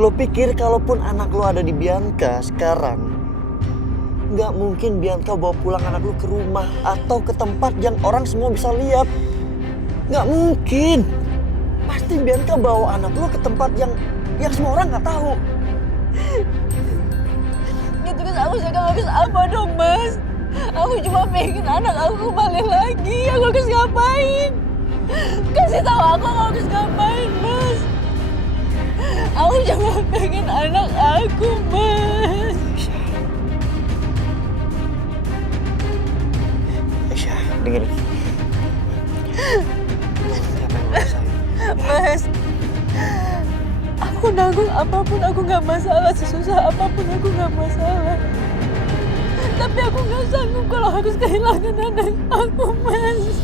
Lo pikir kalaupun anak lo ada di Bianca sekarang, nggak mungkin Bianca bawa pulang anak lo ke rumah atau ke tempat yang orang semua bisa lihat. Nggak mungkin. Pasti Bianca bawa anak lo ke tempat yang semua orang nggak tahu. Ya terus aku sekarang harus apa dong, Mas? Aku cuma pengen anak aku kembali lagi. Aku harus ngapain? Kasih tahu aku harus ngapain, Mas? Aku cuma pengen anak aku, Mas. Aisyah, dengerin. Siapa yang lo rasain? Mas, aku nanggung apapun aku nggak masalah, sesusah apapun aku nggak masalah. Tapi aku nggak sanggup kalau harus kehilangan anak aku, Mas.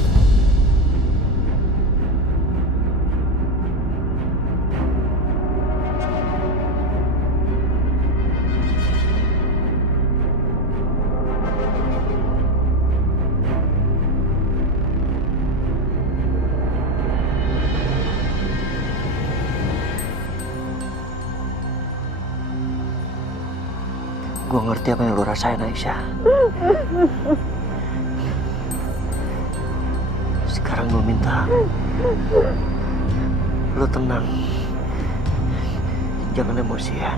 Gue ngerti apa yang lo rasain, Aisyah. Sekarang gue minta lo tenang. Jangan emosi ya.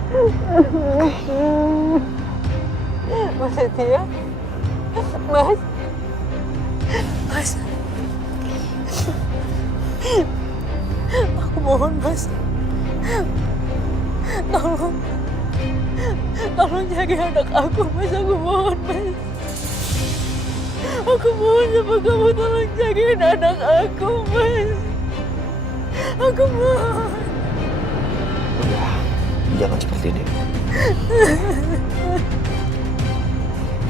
Mas Setia, Mas, Mas, aku mohon, Mas, tolong jaga anak aku, Mas. Aku mohon, Mas. Aku mohon sama kamu, tolong jagain anak aku, Mas. Aku mohon. Udah, jangan seperti ini.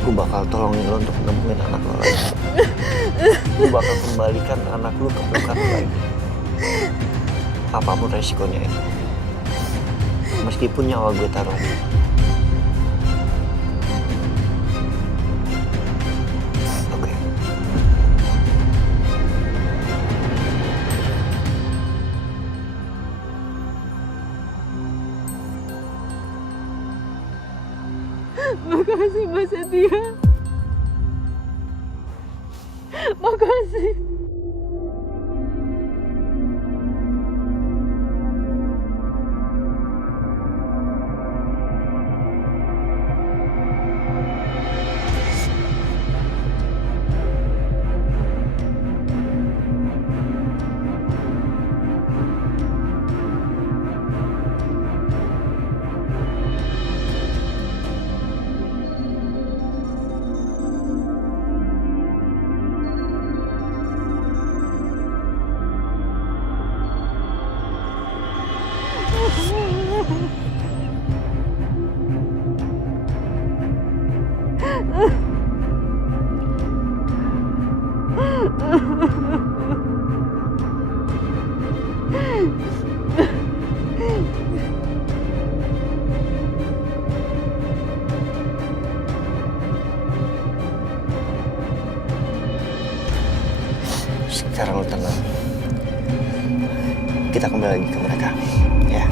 Gue bakal tolongin lo untuk nemuin anak lo lagi. Gue bakal kembalikan anak lo ke pelukan lo lagi. Apapun resikonya itu. Meskipun nyawa gue taruh. Oke. Makasih, Mas Setia. Makasih. Sekarang lo tenang. Kita kembali lagi ke mereka, ya.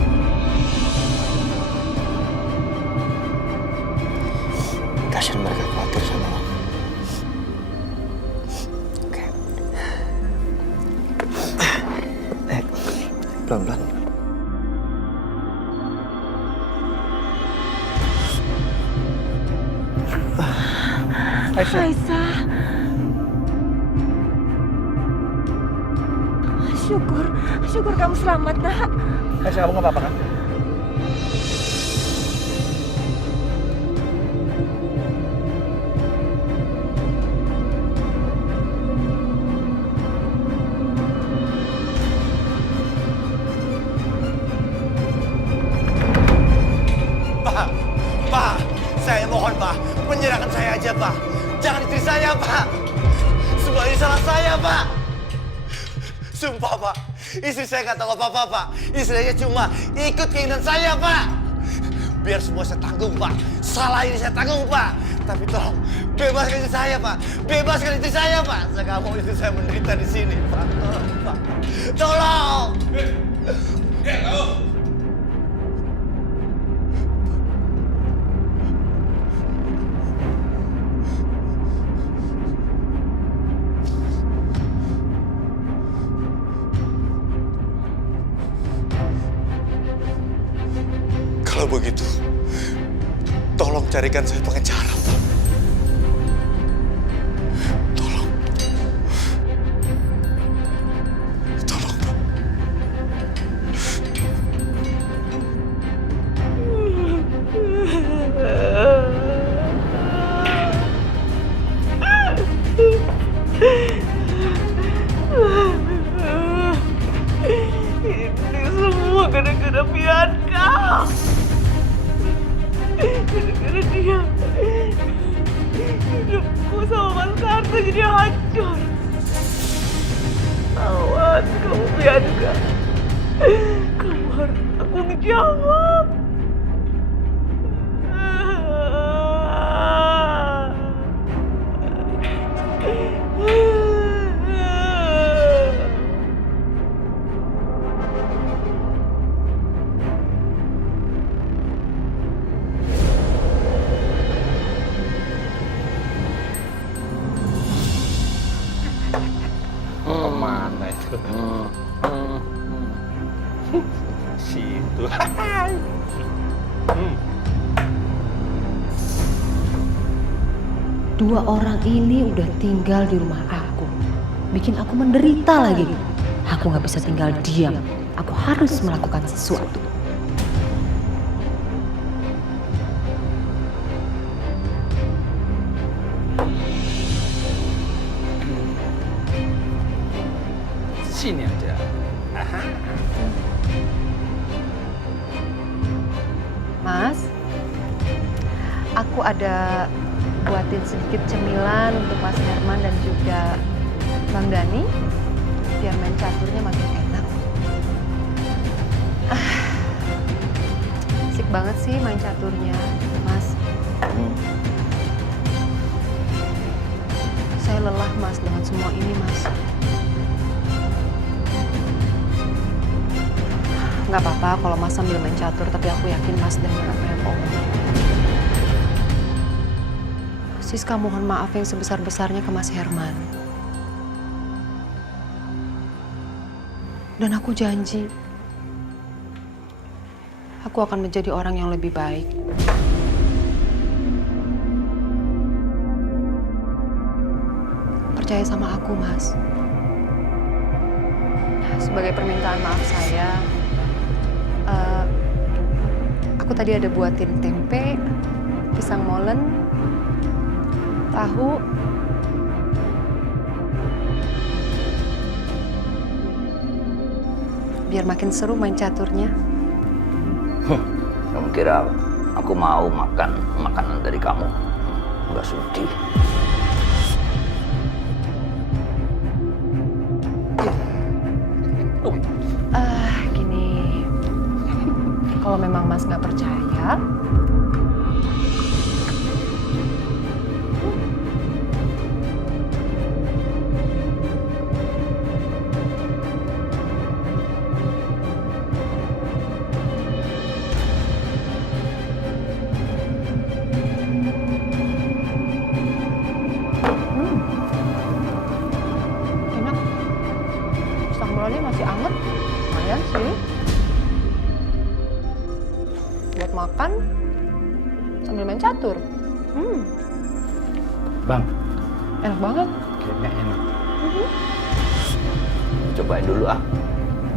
Kasian mereka khawatir sama lo. Oke. Pelan-pelan. Aisyah. Syukur kamu selamat, Nak. Aisyah, kamu nggak apa-apa kan? Pak, saya mohon Pak, menyerahkan saya aja Pak. Jangan istri saya Pak. Semua ini salah saya Pak. Sumpah Pak, istri saya nggak tahu apa-apa Pak. Istrinya cuma ikut keinginan saya Pak. Biar semua saya tanggung Pak. Salah ini saya tanggung Pak. Tapi tolong bebaskan istri saya Pak. Bebaskan istri saya Pak. Saya nggak mau istri saya menderita di sini Pak. Tolong Pak. Tolong. carikan saya pengacara, Pak. Tolong. Tolong, Pak. Ini semua gara-gara Bianca. Gara-gara dia. Hidupku sama Mas Karta jadi hancur. Awas kamu Bianca. Kamu harus tanggung jawab. Kemana itu? Situ. Dua orang ini udah tinggal di rumah aku. Bikin aku menderita lagi. Aku gak bisa tinggal diam. Aku harus melakukan sesuatu. Sini aja. Mas, aku ada buatin sedikit cemilan untuk Mas Herman dan juga Bang Dani. Biar main caturnya makin enak. Asik banget sih main caturnya, Mas. Saya lelah, Mas, dengan semua ini, Mas. Nggak apa-apa kalau Mas sambil main catur, tapi aku yakin Mas dengar apa yang aku omongin. Siska mohon maaf yang sebesar-besarnya ke Mas Herman. Dan aku janji, aku akan menjadi orang yang lebih baik. Percaya sama aku, Mas. Sebagai permintaan maaf saya, aku tadi ada buatin tempe, pisang molen, tahu, biar makin seru main caturnya. Kamu kira aku mau makan makanan dari kamu? Enggak sudi. Gini, kalau memang Mas nggak percaya, enak. Sambalnya masih anget, lumayan sih. Buat makan sambil main catur. Bang, Enak banget. kayaknya enak. Cobain dulu ah.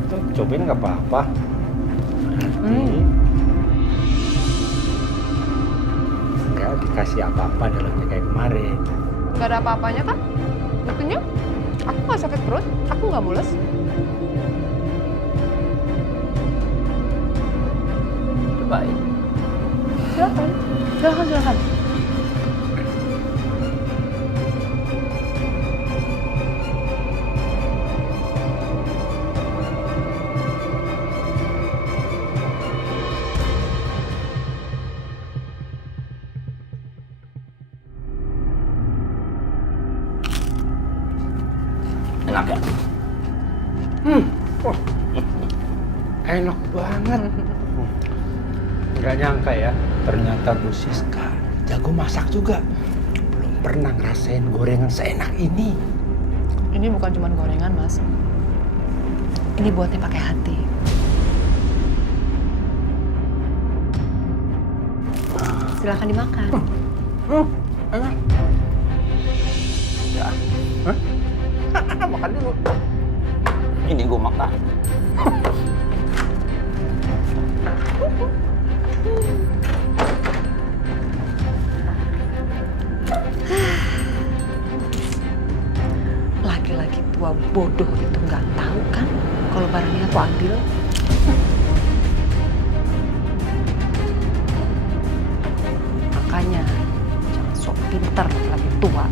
Tuh, cobain nggak apa-apa. Nggak dikasih apa-apa dalamnya kayak kemarin. Nggak ada apa-apanya kan? Buktinya, aku nggak sakit perut, aku nggak mules. Cobain. Silakan, silakan. Enak ya? Wah, enak banget. Nggak nyangka ya, ternyata Bu Siska jago masak juga. Belum pernah ngerasain gorengan seenak ini. Ini bukan cuma gorengan, Mas. Ini buatnya pakai hati. Silakan dimakan. Enak. Ya, Makan dulu. ini gue makan. Laki-laki tua bodoh itu nggak tahu kan kalau barangnya aku ambil. Makanya jangan sok pinter laki tua.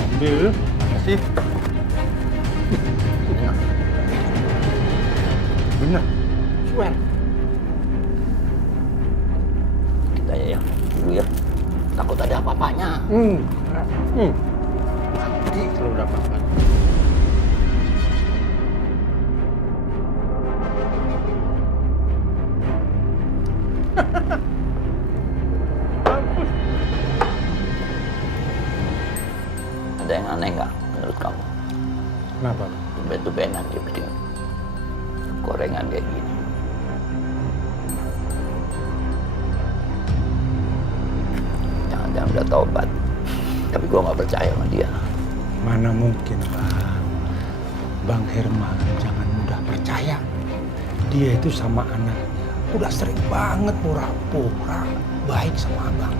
Ambil. Makasih. Enak. Bener. Swear. Kita ya dulu ya. Takut ada apa-apanya. Nanti kalau udah makan. Ada yang aneh nggak menurut kamu? Kenapa? Tumben-tumbenan dia bikin gorengan kayak gini. Jangan-jangan udah tobat. Tapi gua nggak percaya sama dia. Mana mungkin, Bang. Bang Herman jangan mudah percaya. Dia itu sama anaknya udah sering banget pura-pura baik sama abang.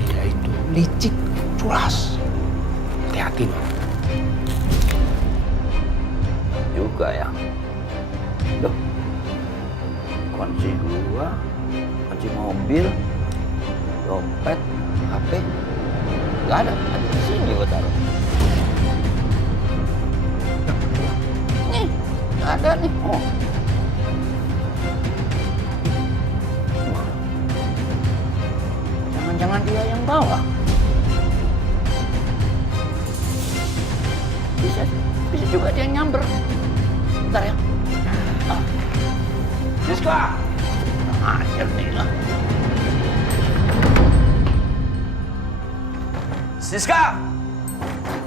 Dia itu licik, culas. Hati-hati, Bang. Juga ya. Duh. Kunci gua, kunci mobil, dompet, HP. Gak ada di sini gua taruh. Nih, gak ada nih. Oh. Jangan-jangan dia yang bawa. Bisa juga dia yang nyamber. Bentar ya. Siska! Ajar nih lah. Siska!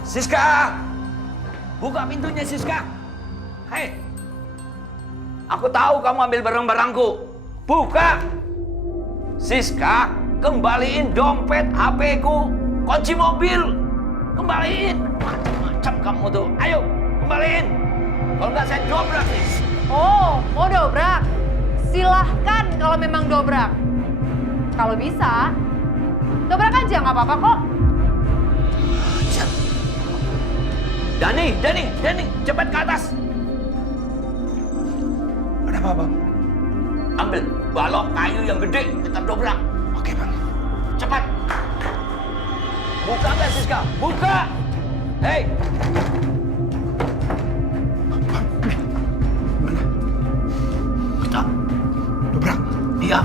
Siska! Buka pintunya, Siska! Hei! Aku tahu kamu ambil barang-barangku. Buka! Siska, kembaliin dompet, HP-ku, kunci mobil. Kembaliin. Macam-macam kamu tuh. Ayo, kembaliin. Kalau nggak saya dobrak nih. Oh, mau dobrak? Silahkan kalau memang dobrak. Kalau bisa, dobrak aja nggak apa-apa kok. Dani, cepat ke atas. Ada apa, Bang? Ambil balok kayu yang gede, kita dobrak. Oke, Bang. Cepat. Buka nggak, Siska? Buka. Hei. Mana? Kita Dobrak. Iya.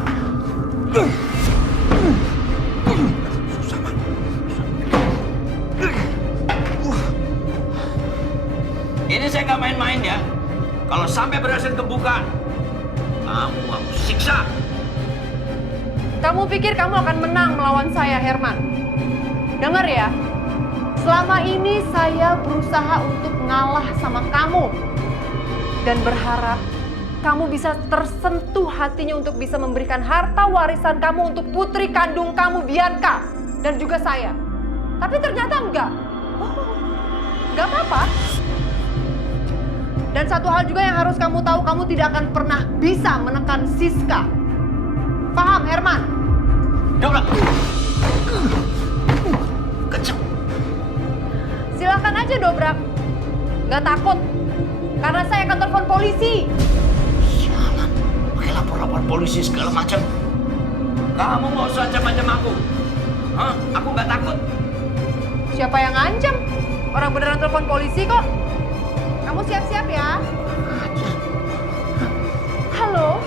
Susah, Bang. Ini saya nggak main-main ya. Kalau sampai berhasil kebuka, kamu aku siksa. Kamu pikir kamu akan menang melawan saya, Herman? Dengar ya, selama ini saya berusaha untuk ngalah sama kamu. Dan berharap kamu bisa tersentuh hatinya untuk bisa memberikan harta warisan kamu untuk putri kandung kamu, Bianca. Dan juga saya. Tapi ternyata enggak. Oh, enggak apa-apa. Dan satu hal juga yang harus kamu tahu, kamu tidak akan pernah bisa menekan Siska. Paham, Herman? Dobrak. Kecil. Silakan aja dobrak. Nggak takut. Karena saya akan telepon polisi. Sialan. Pakai lapor-lapor polisi segala macam. Kamu mau ancam-ancam aku? Hah? Aku nggak takut. Siapa yang ngancam? Orang beneran telepon polisi kok. Kamu siap-siap ya. Halo?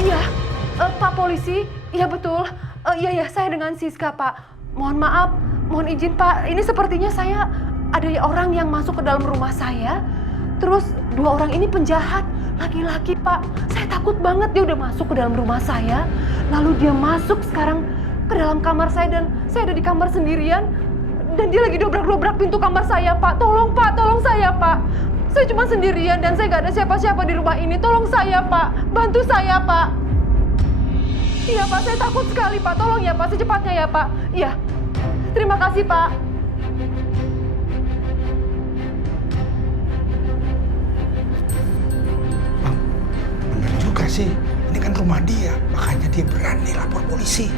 Iya, Pak Polisi. Iya betul. Iya, saya dengan Siska, Pak. Mohon maaf, mohon izin, Pak. Ini sepertinya saya ada orang yang masuk ke dalam rumah saya. Terus 2 orang ini penjahat. Laki-laki, Pak. Saya takut banget dia udah masuk ke dalam rumah saya. Lalu dia masuk sekarang ke dalam kamar saya dan saya ada di kamar sendirian. Dan dia lagi dobrak-dobrak pintu kamar saya, Pak. Tolong, Pak. Tolong saya, Pak. Saya cuma sendirian dan saya nggak ada siapa-siapa di rumah ini. Tolong saya, Pak. Bantu saya, Pak. Iya, Pak. Saya takut sekali, Pak. Tolong ya, Pak. Secepatnya ya, Pak. Iya. Terima kasih, Pak. Bang, bener juga sih. Ini kan rumah dia, makanya dia berani lapor polisi.